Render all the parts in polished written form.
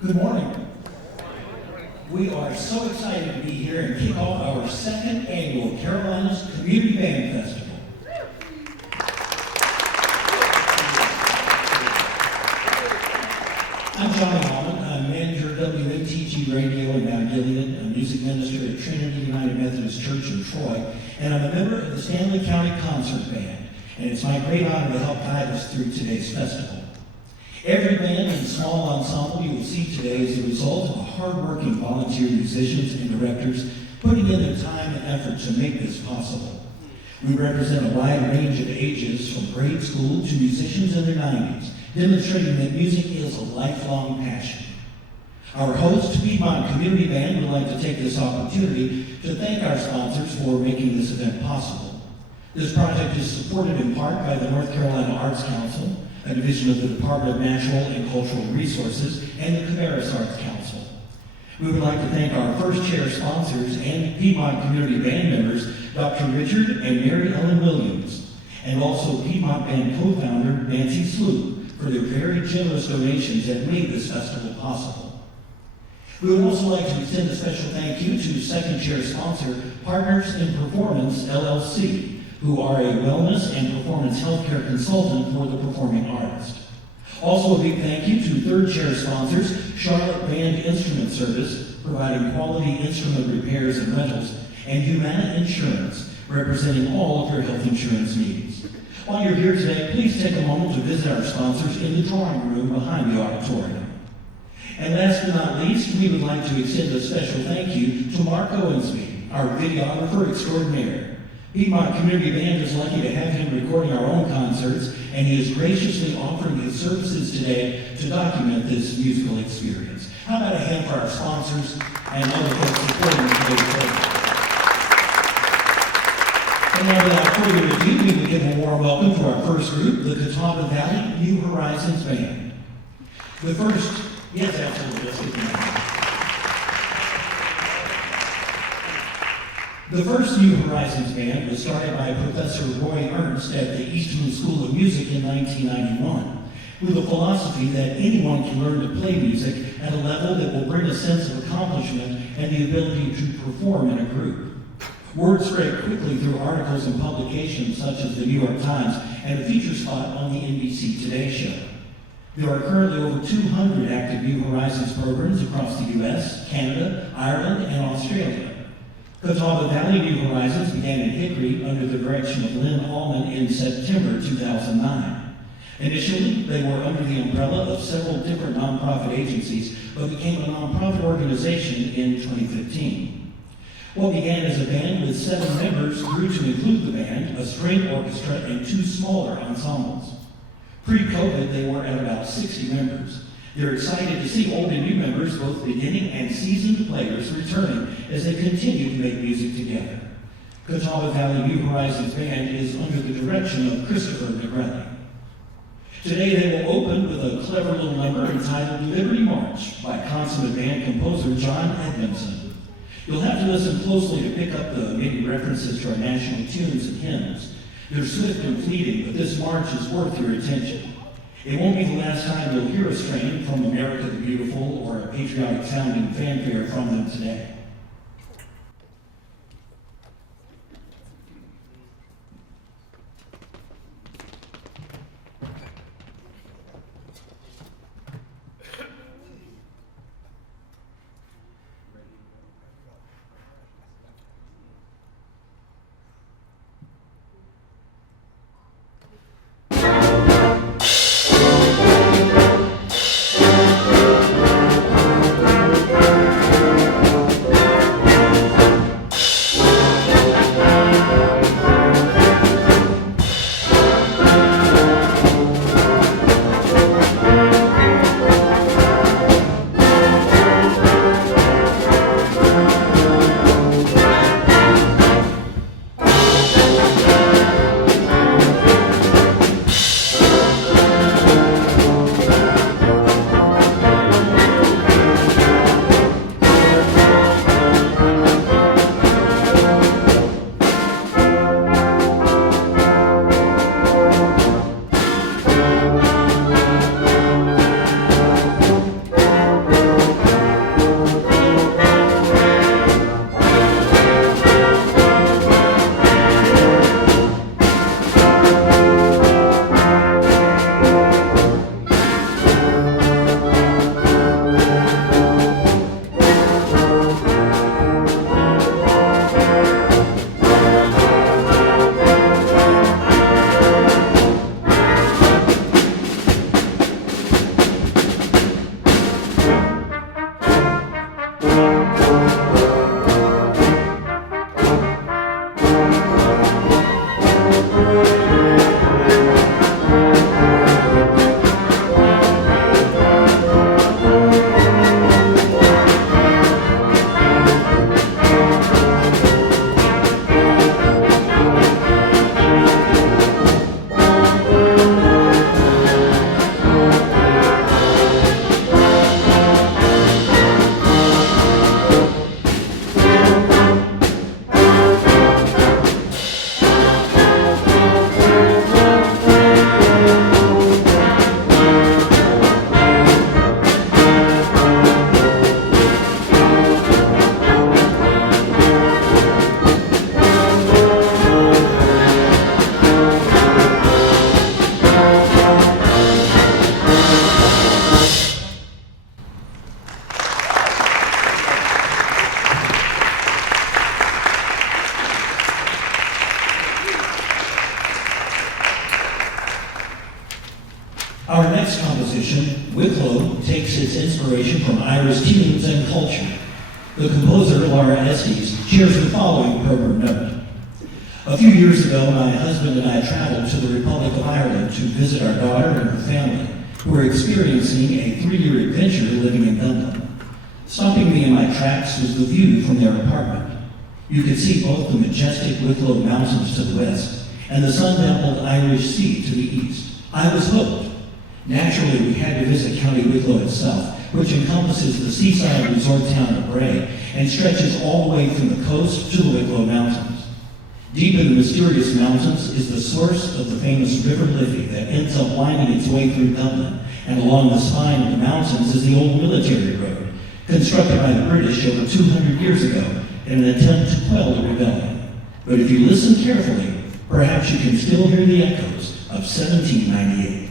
Good morning. We are so excited to be here and kick off our second annual Carolinas Community Band Festival. I'm Johnny Holland. I'm manager of WATG Radio in Mount Gilead, a music minister at Trinity United Methodist Church in Troy, and I'm a member of the Stanley County Concert Band, and it's my great honor to help guide us through today's festival. Every band and small ensemble you will see today is the result of hard-working volunteer musicians and directors putting in their time and effort to make this possible. We represent a wide range of ages, from grade school to musicians in their 90s, demonstrating that music is a lifelong passion. Our host, Piedmont Community Band, would like to take this opportunity to thank our sponsors for making this event possible. This project is supported in part by the North Carolina Arts Council, a division of the Department of Natural and Cultural Resources, and the Cabarrus Arts Council. We would like to thank our first chair sponsors and Piedmont Community Band members, Dr. Richard and Mary Ellen Williams, and also Piedmont Band co-founder Nancy Sloop, for their very generous donations that made this festival possible. We would also like to extend a special thank you to second chair sponsor, Partners in Performance, LLC, who are a wellness and performance healthcare consultant for the performing artist. Also a big thank you to third chair sponsors, Charlotte Band Instrument Service, providing quality instrument repairs and rentals, and Humana Insurance, representing all of your health insurance needs. While you're here today, please take a moment to visit our sponsors in the drawing room behind the auditorium. And last but not least, we would like to extend a special thank you to Mark Owensby, our videographer extraordinaire. Piedmont Community Band is lucky to have him recording our own concerts, and he is graciously offering his services today to document this musical experience. How about a hand for our sponsors and other folks supporting today's program? And now, without further ado, we will give a warm welcome to our first group, the Catawba Valley New Horizons Band. The first, yes, absolutely, let's get them. The first New Horizons Band was started by Professor Roy Ernst at the Eastman School of Music in 1991, with the philosophy that anyone can learn to play music at a level that will bring a sense of accomplishment and the ability to perform in a group. Word spread quickly through articles and publications such as the New York Times and a feature spot on the NBC Today show. There are currently over 200 active New Horizons programs across the U.S., Canada, Ireland, and Australia. Catawba Valley New Horizons began in Hickory under the direction of Lynn Allman in September 2009. Initially, they were under the umbrella of several different nonprofit agencies, but became a nonprofit organization in 2015. What began as a band with 7 members grew to include the band, a string orchestra, and 2 smaller ensembles. Pre-COVID, they were at about 60 members. They're excited to see old and new members, both beginning and seasoned players, returning as they continue to make music together. Catawba Valley New Horizons Band is under the direction of Christopher McGrady. Today they will open with a clever little number entitled Liberty March by consummate band composer John Edmondson. You'll have to listen closely to pick up the many references to our national tunes and hymns. They're swift and fleeting, but this march is worth your attention. It won't be the last time you'll hear a strain from America the Beautiful or a patriotic sounding fanfare from them today. Our next composition, Wicklow, takes its inspiration from Irish tunes and culture. The composer, Laura Estes, shares the following program note. A few years ago, my husband and I traveled to the Republic of Ireland to visit our daughter and her family, who were experiencing a 3-year adventure living in Dublin. Stopping me in my tracks was the view from their apartment. You could see both the majestic Wicklow Mountains to the west and the sun-dappled Irish Sea to the east. I was hooked. Naturally, we had to visit County Wicklow itself, which encompasses the seaside resort town of Bray and stretches all the way from the coast to the Wicklow Mountains. Deep in the mysterious mountains is the source of the famous River Liffey that ends up winding its way through Dublin, and along the spine of the mountains is the old military road, constructed by the British over 200 years ago in an attempt to quell the rebellion. But if you listen carefully, perhaps you can still hear the echoes of 1798.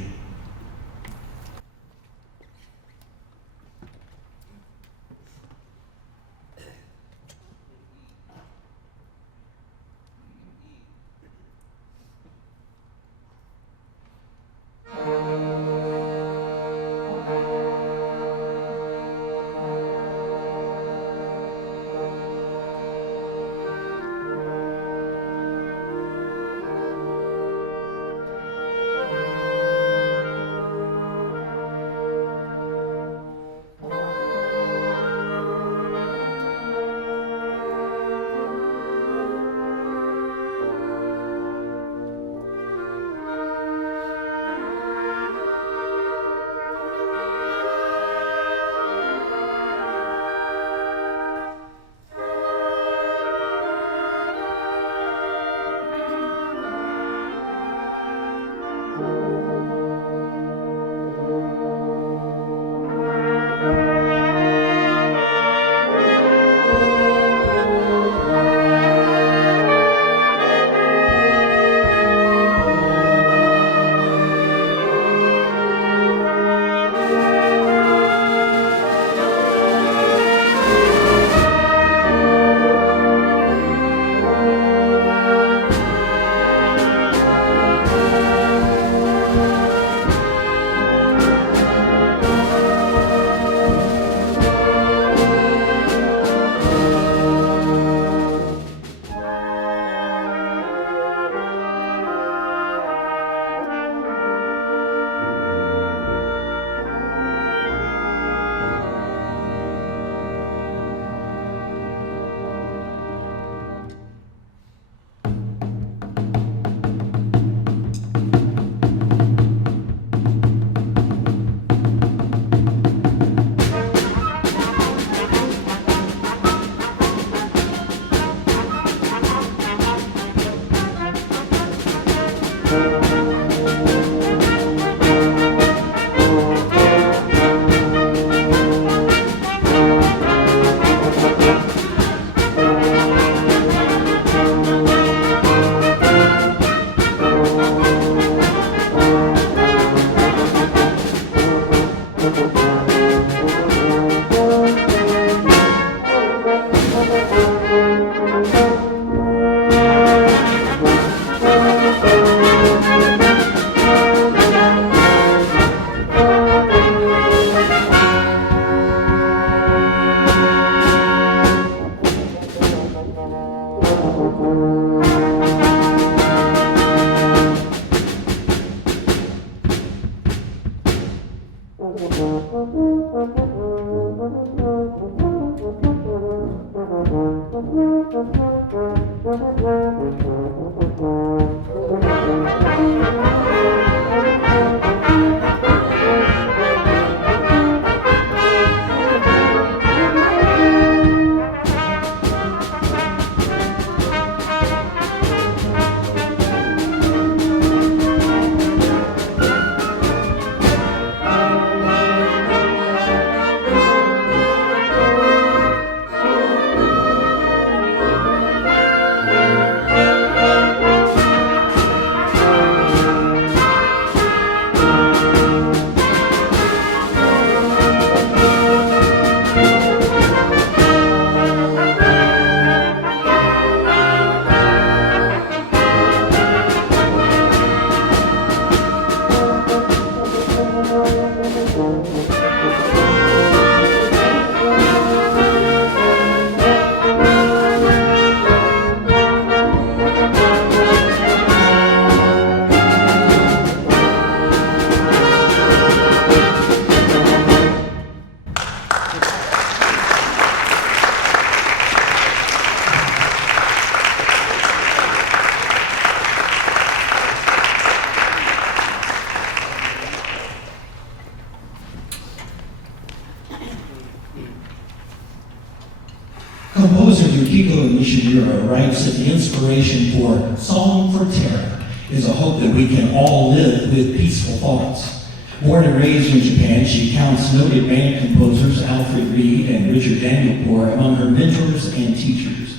era writes that the inspiration for Song for Terra is a hope that we can all live with peaceful thoughts. Born and raised in Japan, she counts noted band composers Alfred Reed and Richard Danielpour among her mentors and teachers.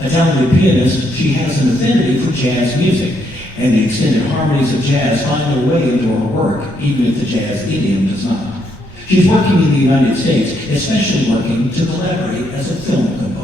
A talented pianist, she has an affinity for jazz music, and the extended harmonies of jazz find their way into her work, even if the jazz idiom does not. She's working in the United States, especially working to collaborate as a film composer.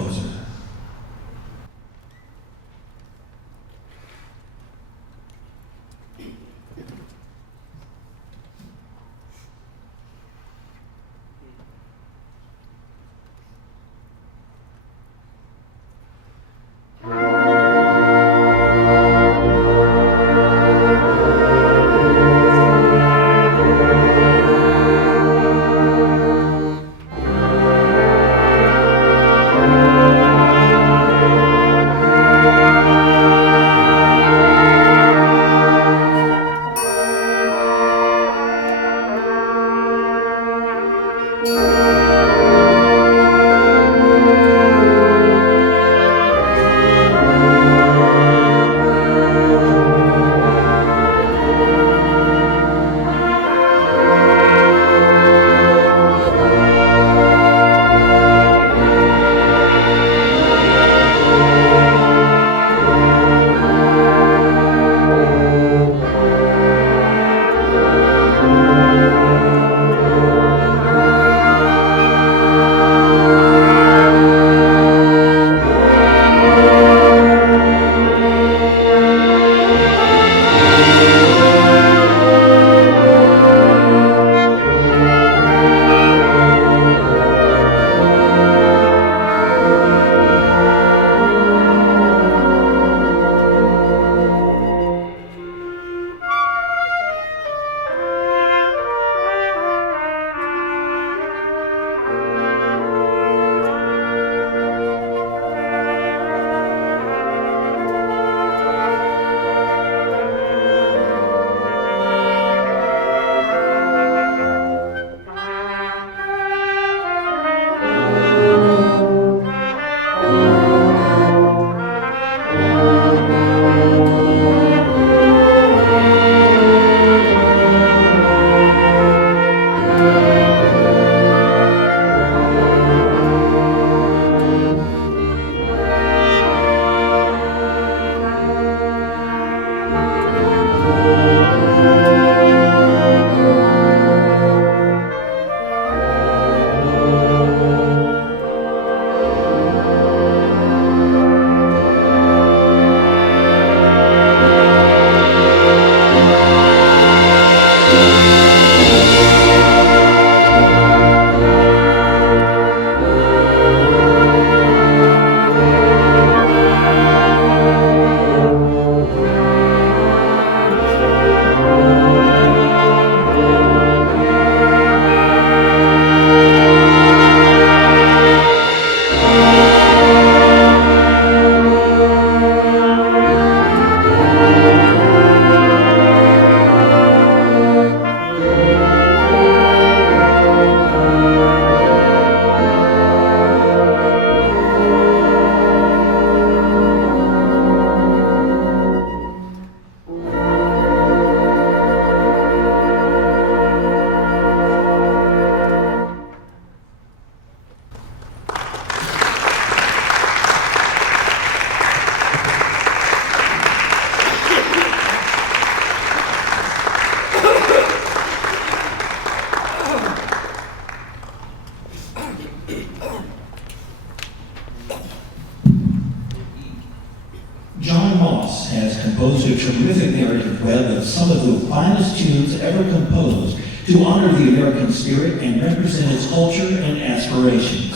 has composed a terrific narrative web of some of the finest tunes ever composed to honor the American spirit and represent its culture and aspirations.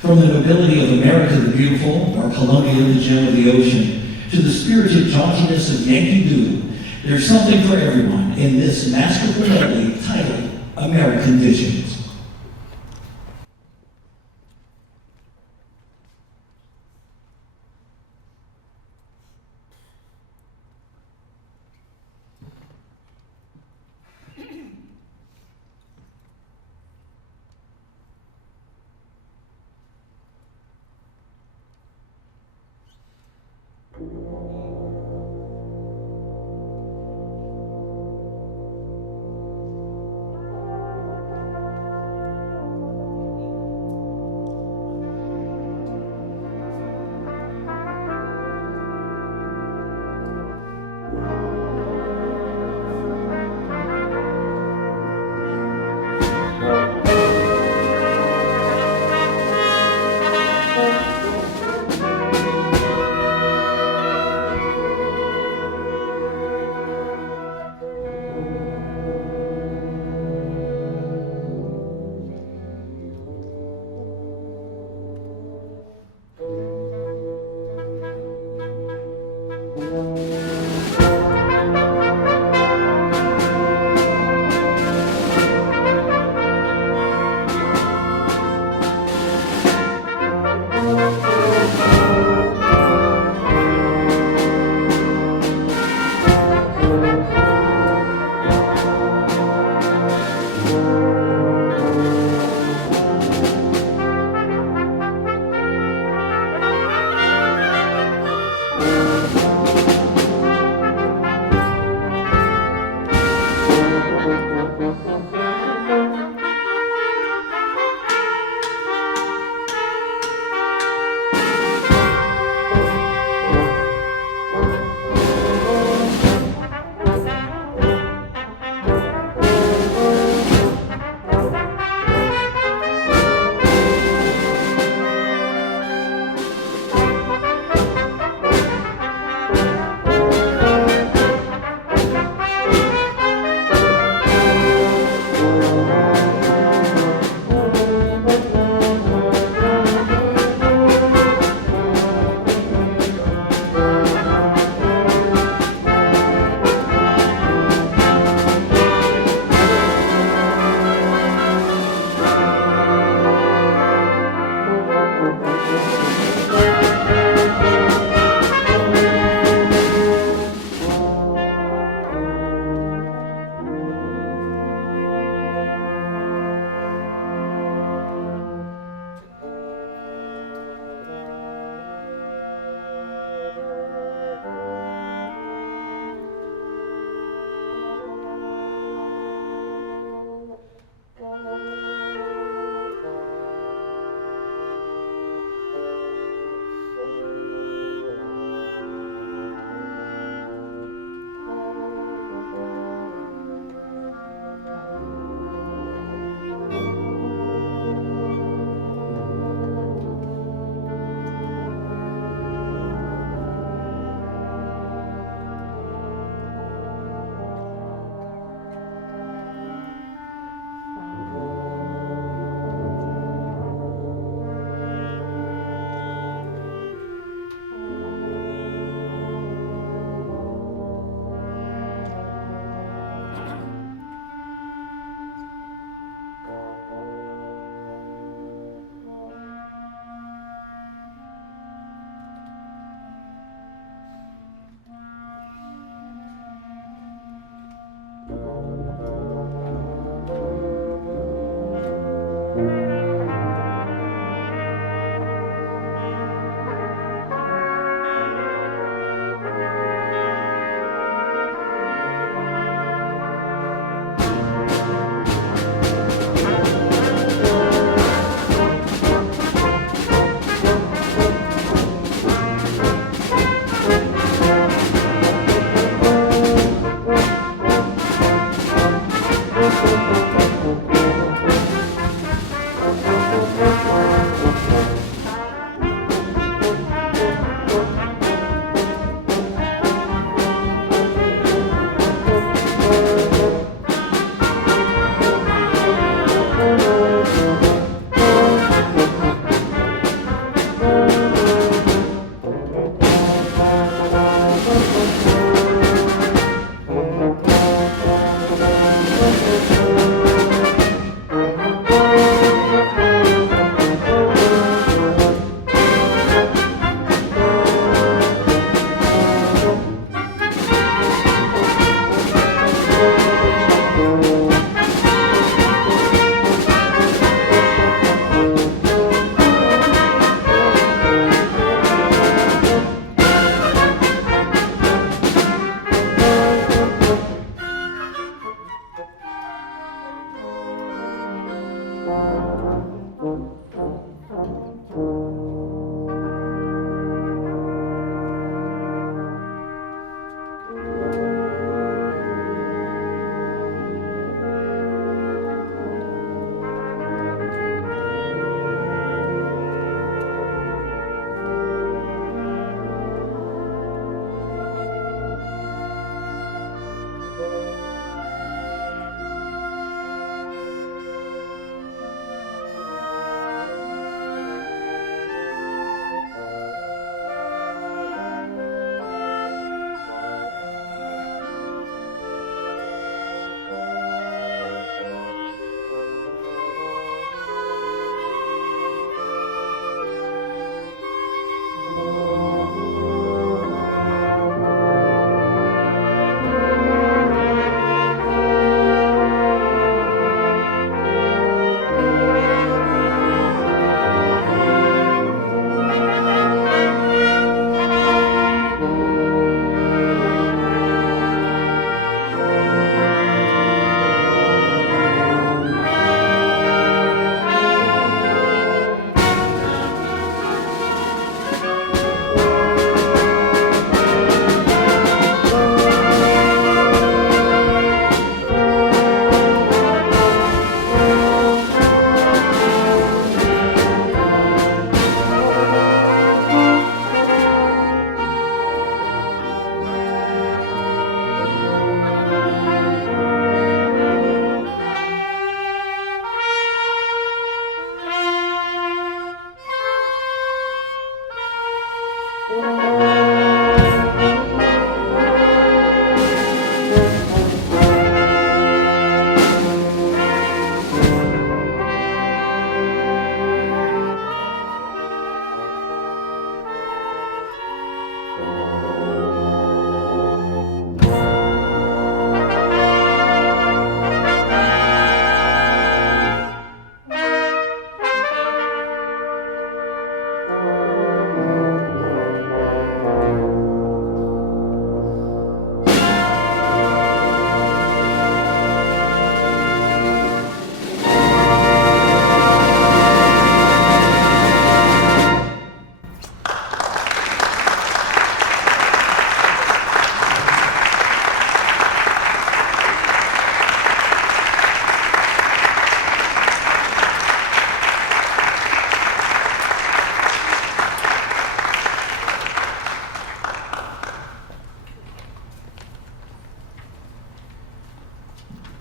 From the nobility of America the Beautiful, or Columbia, the gem of the ocean, to the spirited jauntiness of Yankee Doodle, there's something for everyone in this masterful medley titled American Visions.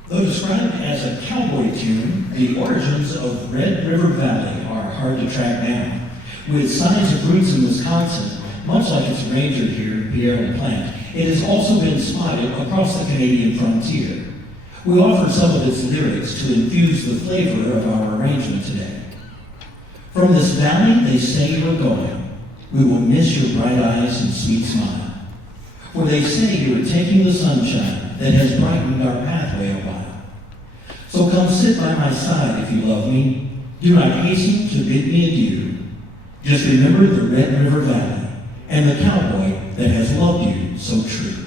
Though described as a cowboy tune, the origins of Red River Valley are hard to track down. With signs of roots in Wisconsin, much like its ranger here, Pierre LaPlante, it has also been spotted across the Canadian frontier. We offer some of its lyrics to infuse the flavor of our arrangement today. From this valley they say you're going, we will miss your bright eyes and sweet smile. For they say you're taking the sunshine that has brightened our pathway a while. So come sit by my side if you love me. Do not hasten to bid me adieu. Just remember the Red River Valley and the cowboy that has loved you so true.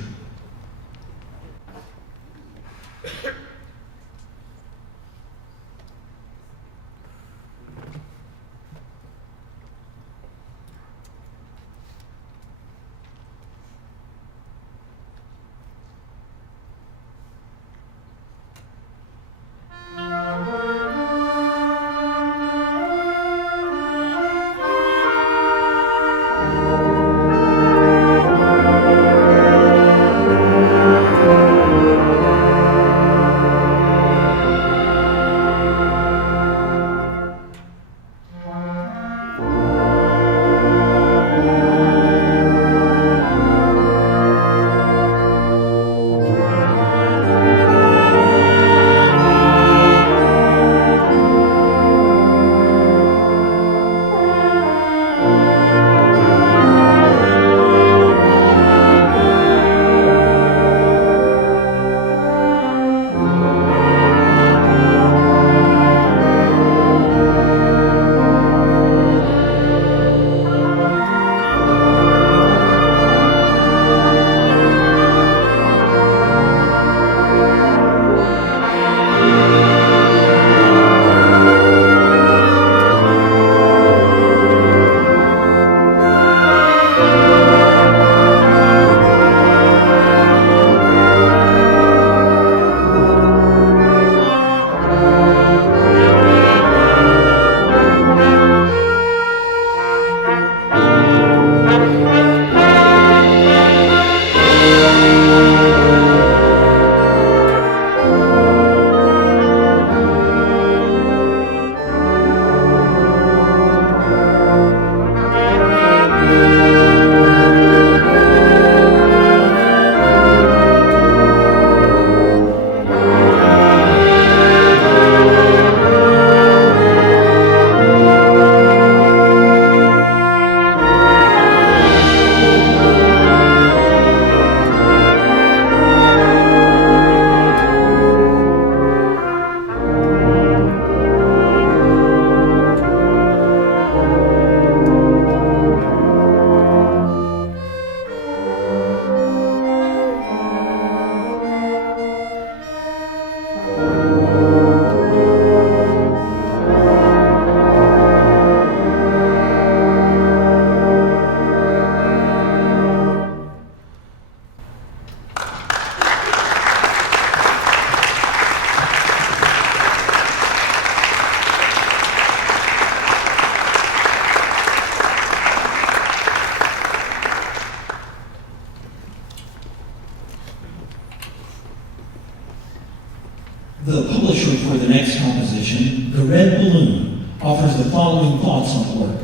The publisher for the next composition, The Red Balloon, offers the following thoughts on the work.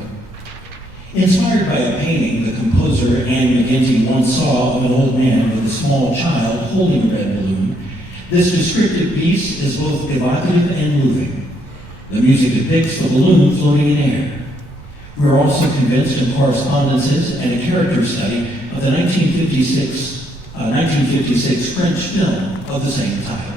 Inspired by a painting the composer Anne McGinty once saw of an old man with a small child holding a red balloon, this descriptive piece is both evocative and moving. The music depicts the balloon floating in air. We are also convinced in correspondences and a character study of the 1956 French film of the same title.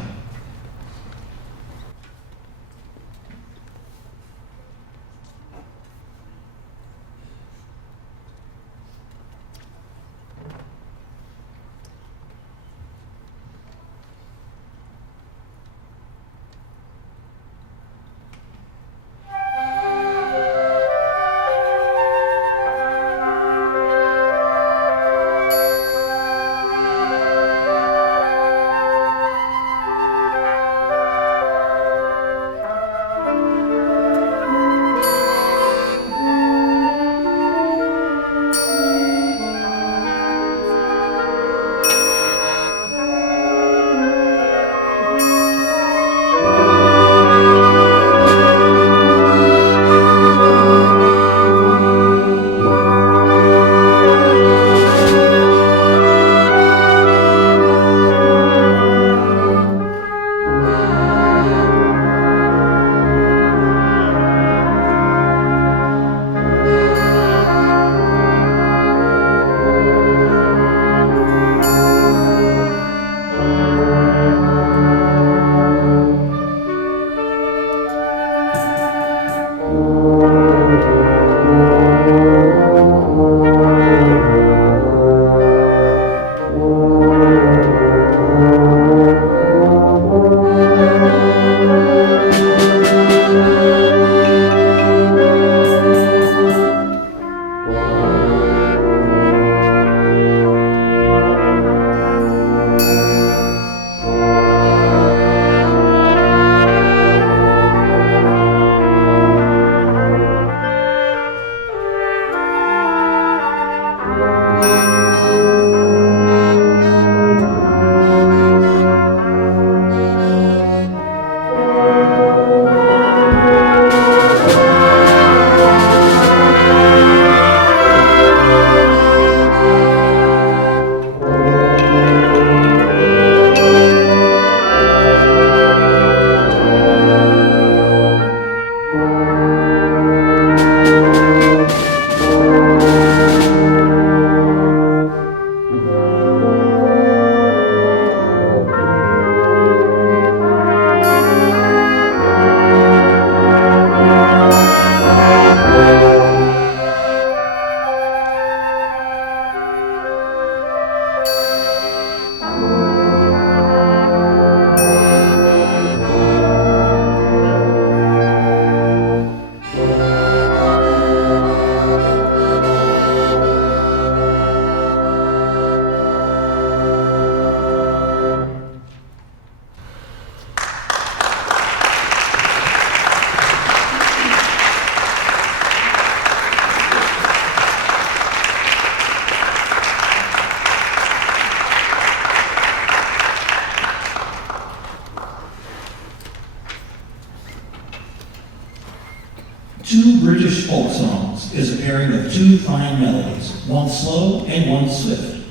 Two British folk songs is a pairing of two fine melodies, one slow and one swift.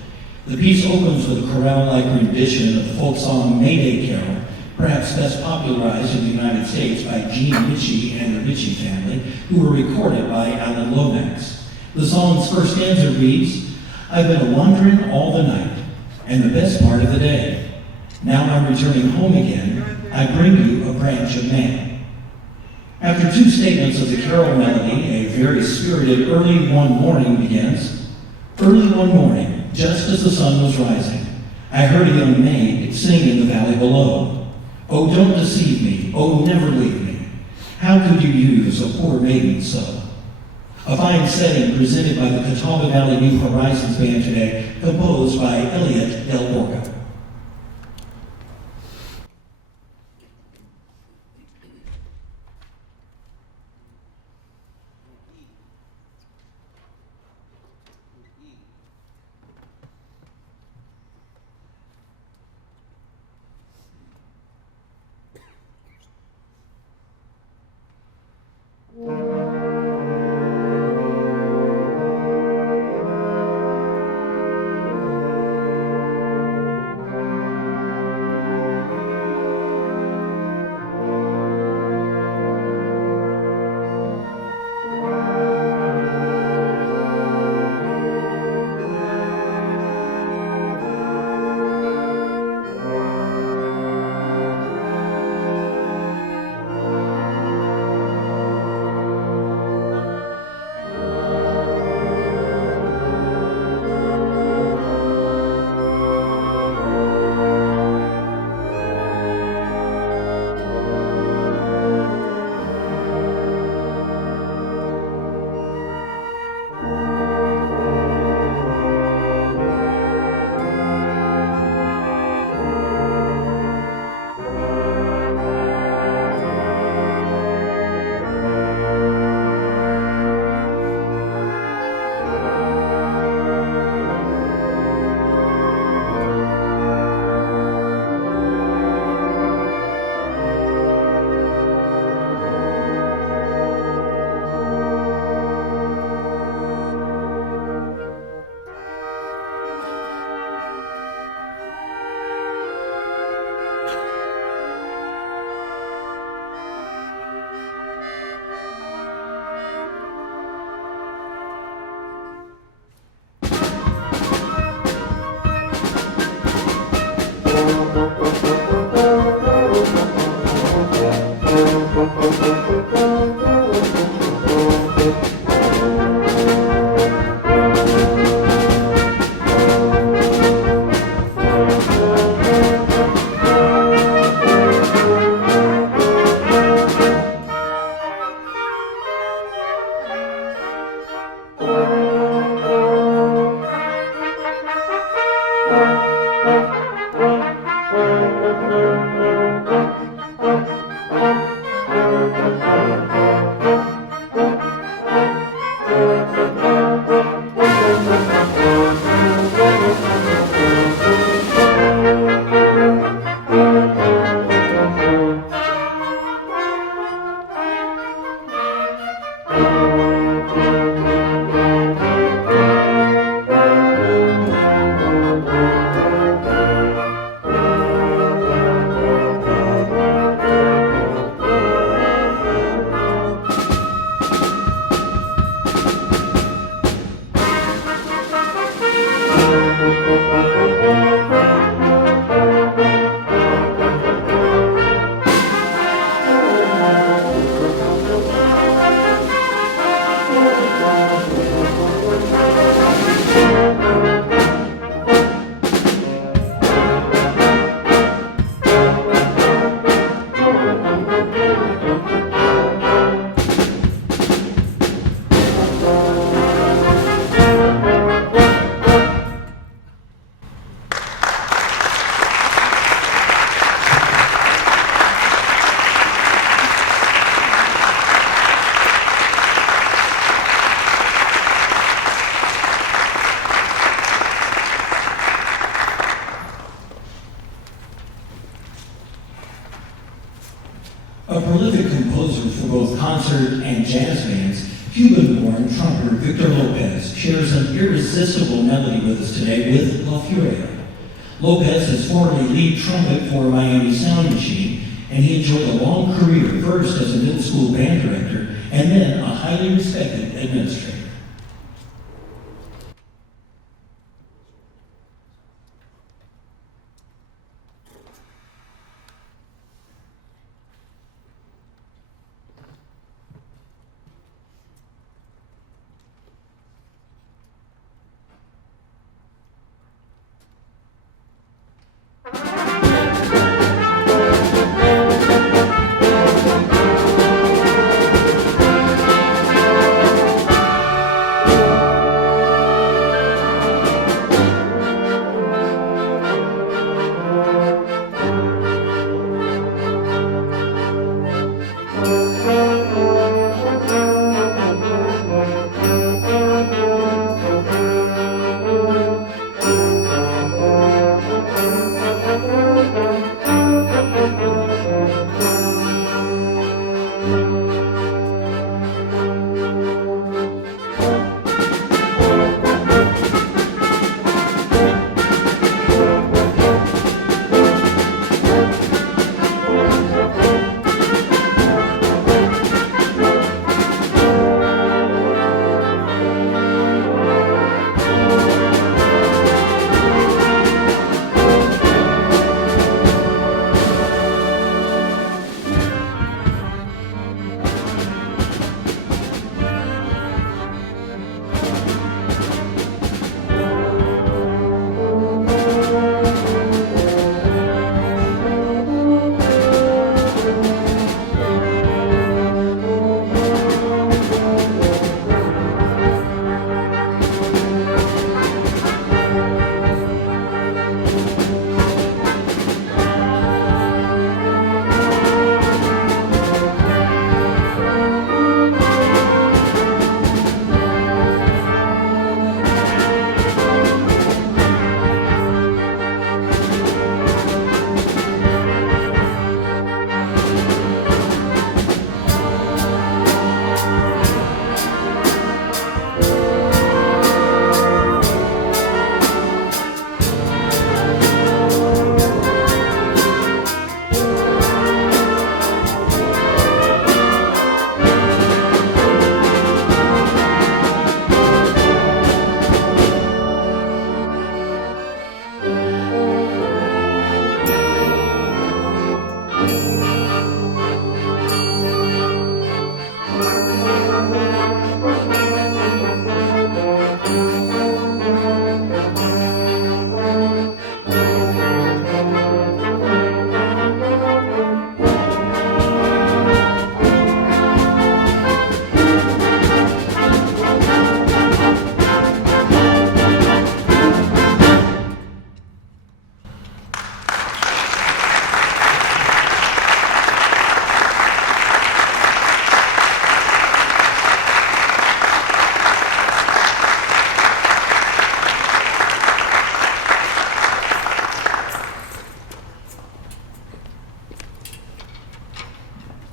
The piece opens with a chorale-like rendition of the folk song Mayday Carol, perhaps best popularized in the United States by Gene Ritchie and the Ritchie family, who were recorded by Alan Lomax. The song's first stanza reads, "I've been a-wandering all the night, and the best part of the day. Now I'm returning home again, I bring you a branch of man." After two statements of the carol melody, a very spirited early one morning begins. "Early one morning, just as the sun was rising, I heard a young maid sing in the valley below. Oh, don't deceive me, oh, never leave me. How could you use a poor maiden so?" A fine setting presented by the Catawba Valley New Horizons Band today, composed by Elliot Del Borca. A prolific composer for both concert and jazz bands, Cuban-born trumpeter Victor Lopez shares an irresistible melody with us today with La Furia. Lopez is formerly lead trumpet for Miami Sound Machine, and he enjoyed a long career, first as a middle school band director and then a highly respected administrator.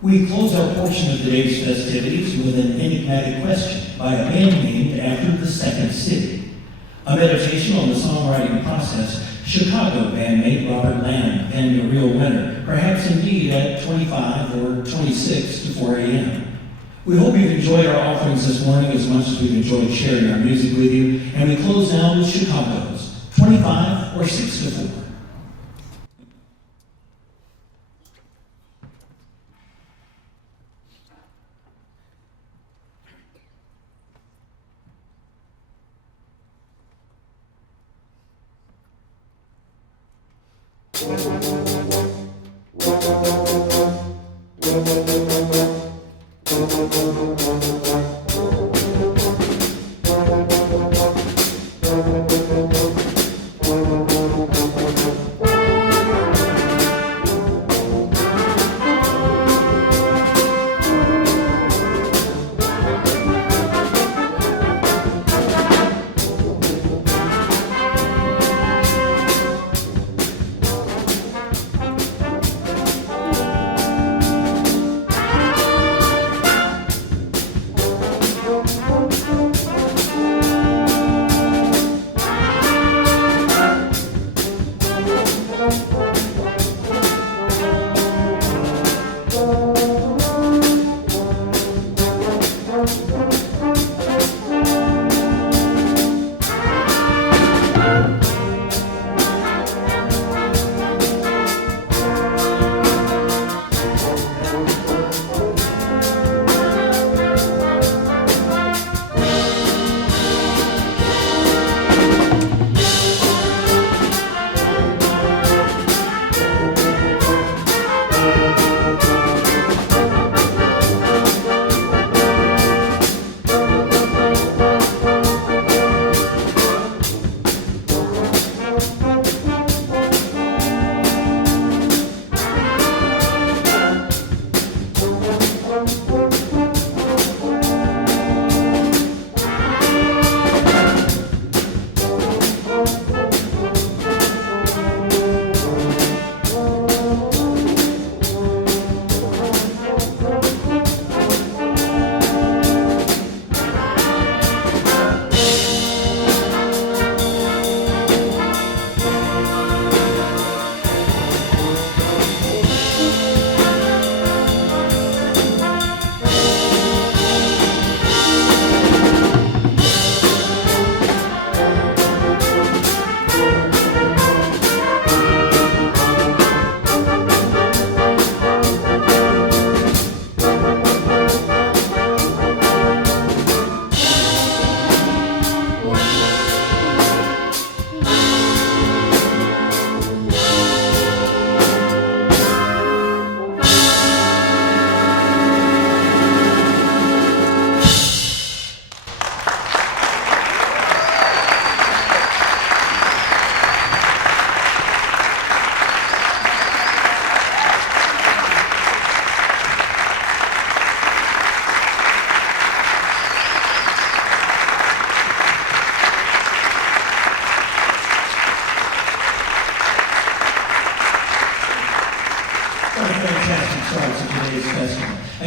We close our portion of today's festivities with an enigmatic question by a band named after the second city. A meditation on the songwriting process, Chicago bandmate Robert Lamb penned a real winner, perhaps indeed at 25 or 26 to 4 a.m. We hope you've enjoyed our offerings this morning as much as we've enjoyed sharing our music with you, and we close now with Chicago's 25 or 6 to 4.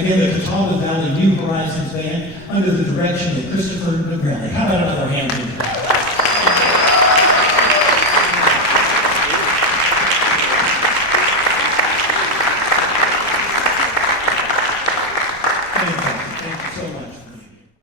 again, the Catawba Valley New Horizons Band under the direction of Christopher McGrelly. How about another hand for them?